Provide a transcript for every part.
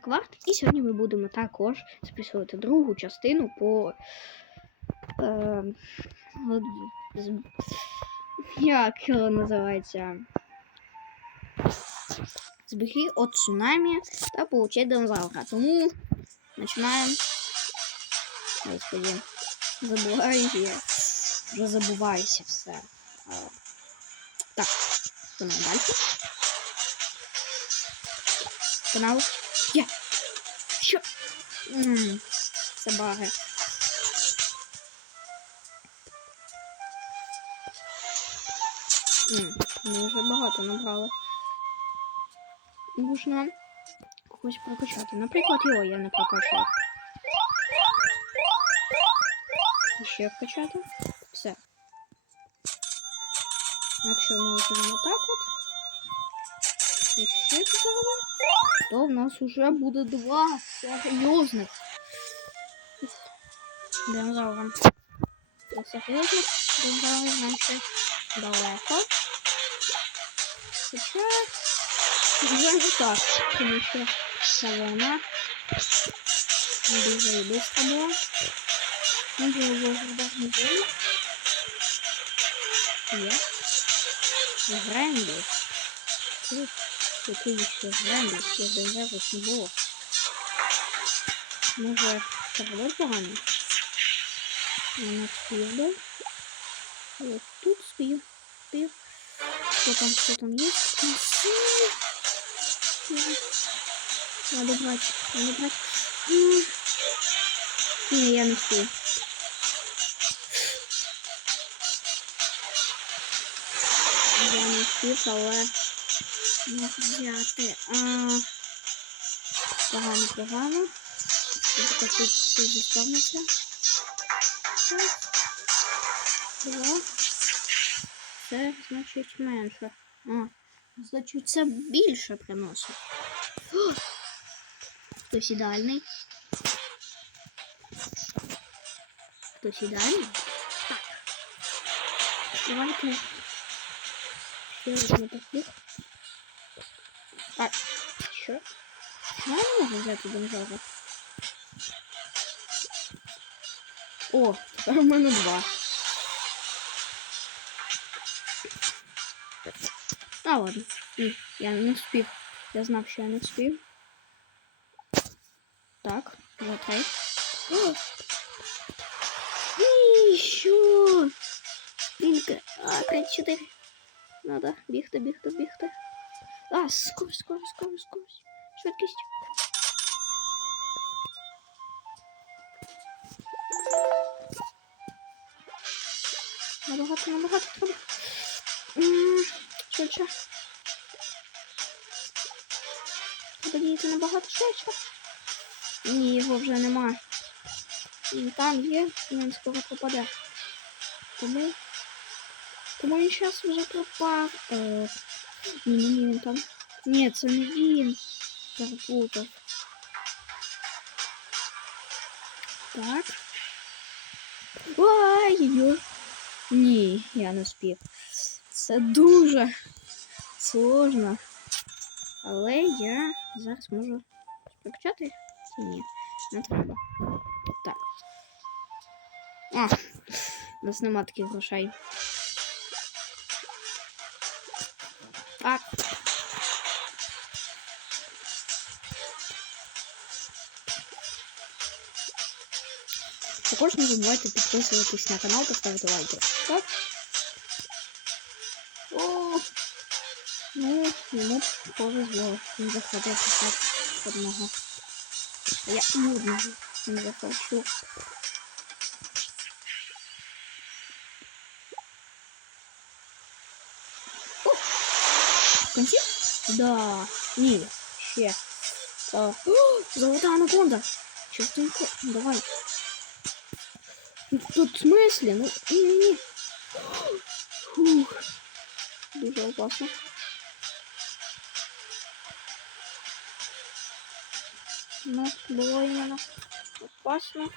кварт. І сьогодні ми будемо також записувати другу частину по. Е, як його називається? Збіги от цунамі та получать динозавра. Тому починаємо. Господи, забуваю я. Вже забуваюся все. А, Так, що нам далі? Канал. Є. Що? М, Це баги. М, Ми вже багато набрали. Можна когось прокачати. Наприклад, його я не прокачав. Ще вкачати. Все. Якщо ми візьмемо так от. І ще зробимо, то в нас уже буде два серйозних динозавра. Два серйозних динозавра значить далеко. Хоча вже не так, тому що салона дуже і близько була. Може, його не було. Є. Гренді. Тут Який ще Гренді, ще не було. Може, було погано? Вона спів, да? Ось тут спів. Спів. Що там, що там є? Надо брать, надо брать. М. Ні, я не спів. Я не спів, але не взяти. А, погано, погано. Тут тут заставнеться. Два. Це значить менше. А, значить це більше приносить. Хтось ідеальний. Хтось ідеальний? Так. Давайте. Ще візьму таких. Так. Що? Чому я не можу взяти динозавра? О, тепер у мене два. А, ладно. Ні, я не встиг. Я знав, що я не встиг. Так, вот так. О! Ні, що? Тільки, а, 5-4. Надо бігти, бігти, бігти. А, скорость, скорость, скорость, скорость. Швидкість. Набагато, набагато треба. Швидше. Треба діяти набагато швидше. Ні, його вже нема. Він там є, і він скоро пропаде. Тому. Тому він зараз вже пропав. Е, ні, ні, ні, він там. Ні, це не він. Переплутав. Так. Ой-ой-ой. Ні, я не спів. Це дуже сложно. Але я зараз можу прокачати? Ні, не треба. Так. А, у нас нема таких грошей. Так. Також не забувайте підписуватись на канал та ставити лайки. Так? О, ну, йому повезло. Він захотів писати одного. А я ні одного не захочу. В кінці? Да. Ні, ще. А, о, золота анаконда. Чертенько, ну давай. Ну, Тут в смысле? Ну, ні-ні-ні. Фух. Дуже опасно. Ну, було іменно опасно.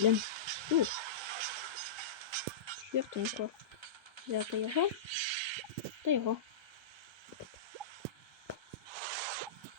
Блін. Ух. Чертенько. Взяти його. Та його.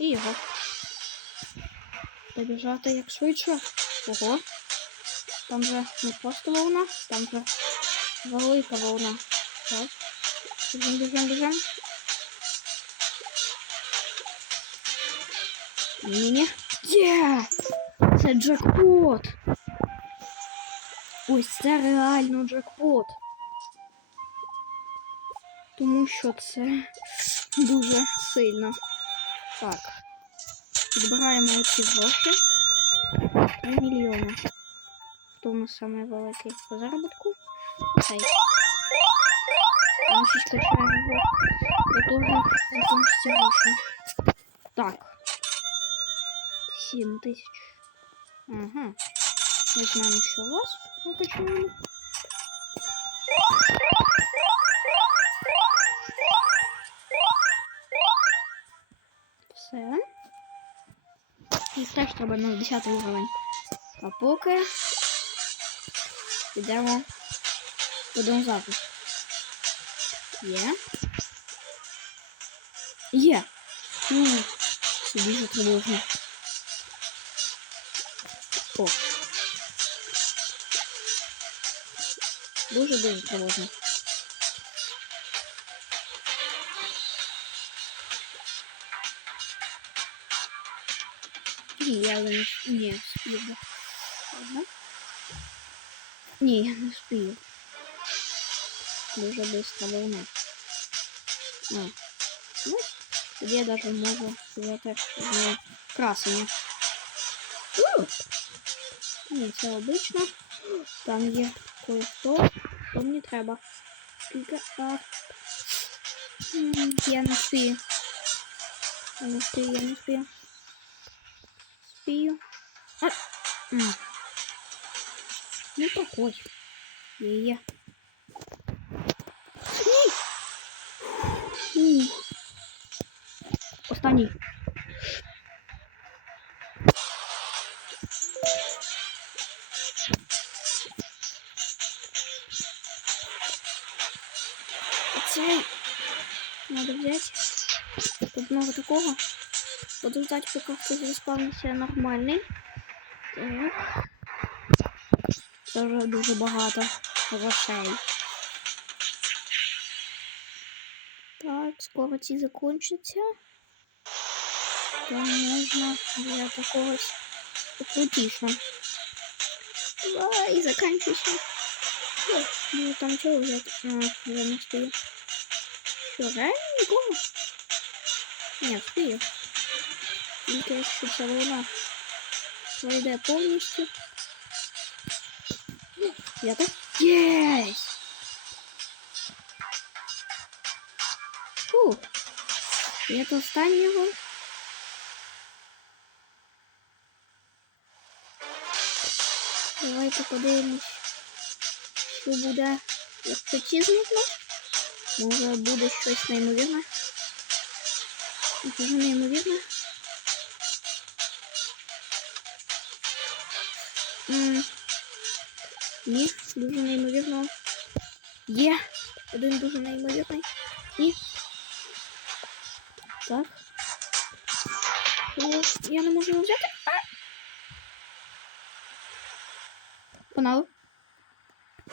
І його. Побіжати як швидше. Ого. Там же не просто волна, там же велика волна. Так. Біжим, біжим, біжим. Ні-ні. Є! Це джекпот! Ось це реально джекпот. Тому що це дуже сильно. Так. Підбираємо ці гроші. 3 мільйони. Хто у нас саме великий по заробітку? Цей. Ми ще його до того, гроші. Так. 7 тисяч. Ага. Ми знаємо, що у Все. І теж треба на 10 уровень. А поки підемо будемо запис. Є. Є. Ну, це дуже тривожно. О. Дуже-дуже тривожно. Ні, я не ні, спів. Ладно. Ні, я не спію. Дуже быстро волна. А. Ну, тоді я даже можу сказати, що воно красення. У! Ні, це обично. Там є кое-хто, що мені треба. Скільки? А... М, Я не спію. Я не спію, я не спію. Спію. А! М. Ну так ось. Є-є. Ні! Ні. Останній. Цей надо взять. Тут много такого. Буду ждать, пока хтось заспавниться нормальний. Так. Вже дуже багато грошей. Так, скоро ці закончаться. Там можна взяти когось покрутіше. Давай, заканчивайся. О, Ну, там чого взяти? А, вже не встиг. Що, реально нікого? Ні, встиг. Тільки якщо ця волна пройде повністю. Я так? Єсть! Фу. І це останнього. Давайте подивимось, що буде, якщо ці зникнуть. Може буде щось неймовірне. Дуже неймовірне. Ні, дуже неймовірно. Є. Один дуже неймовірний. І. Так. О, я не можу його взяти. А! Погнали.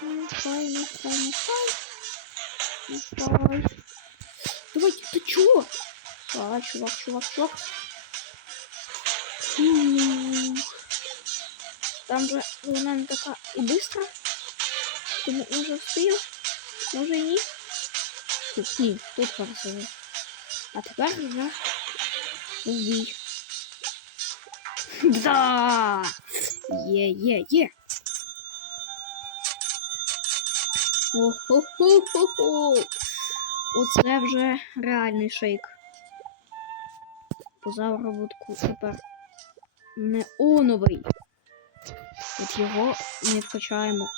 Нехай, нехай, нехай. Нехай. Давай, ти чого? Давай, чувак, чувак, чувак. Ух. Там же вона не така і бистра. Тому може встиг, може і ні. Тут ні, тут красиво. А тепер вже у бій. Да! Є, є, є. О-хо-хо-хо-хо. Оце вже реальний шейк. По заробітку тепер неоновий. От його ми вкачаємо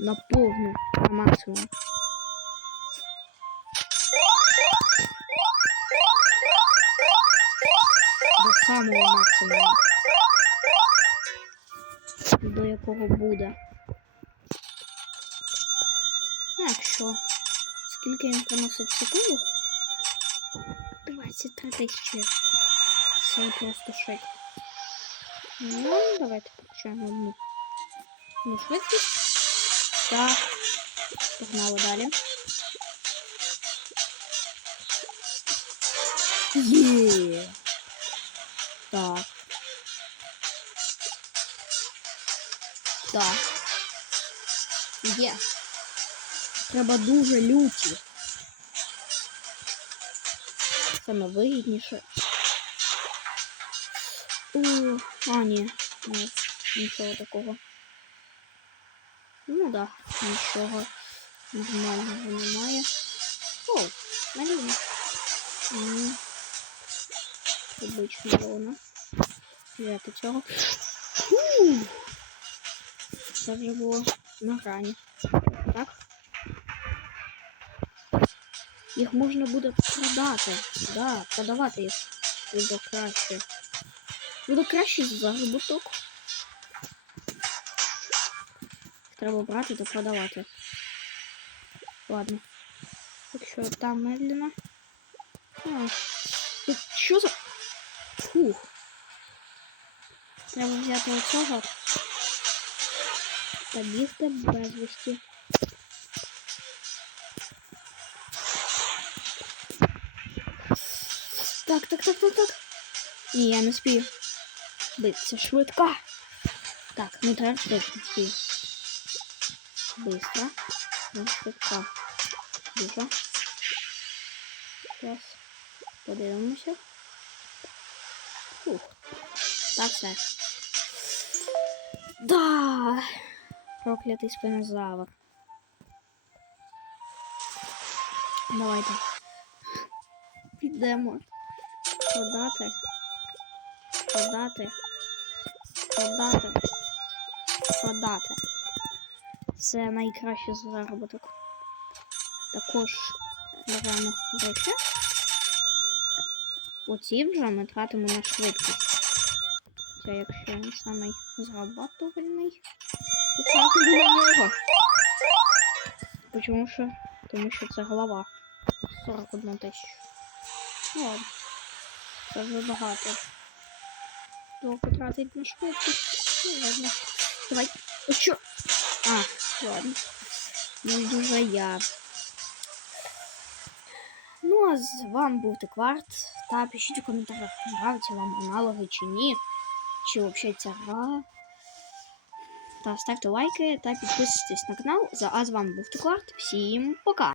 на повну, на максимум. До самого максимуму. До якого буде. Так, що? Скільки він приносить секунду? 23 тисячі. Це просто шик. Ну, давайте покачаємо одну. Ну, швидкість. Так. Погнали далі. Є. Так. Так. Є. Треба дуже люті. Саме вигідніше. О, а, ні. Ні, нічого такого. Ну да, нічого нормального немає. О, Маріна. М, Обична вона. Взяти цього. Фу. Це вже було на грані. Так? Їх можна буде продати. Да, продавати їх буде краще. Буде краще заробіток. Треба брати та продавати. Ладно. Так що там медленно. А, тут що за. Фух. Треба взяти оцього. Та бігти безвісті. Так, так, так, так, так. Ні, я не спію. Биться швидка. Так, ну так, точно спію. Быстро. Швидка. Дуже. Зараз подивимося. Фух. Так, все. Да. Проклятий спинозавр. Давайте. Підемо. Продати. Продати. Продати. Продати. Це найкращий заробіток. Також беремо гроші. Оці вже ми тратимо на швидкість. Це якщо він самий зрабатувальний, то тратимо на нього. Почому що? Тому що це голова. 41 тисячу. Ну ладно. Це вже багато. Довго тратить на швидкість. Ну ладно. Давай. О, що? А, ладно. Ну, дуже я. Ну, а з вами був Текварт. Та пишіть у коментарях, нравиться вам аналоги чи ні. Чи взагалі ця гра. Та ставте лайки та підписуйтесь на канал. За- А з вами був Текварт. Всім пока!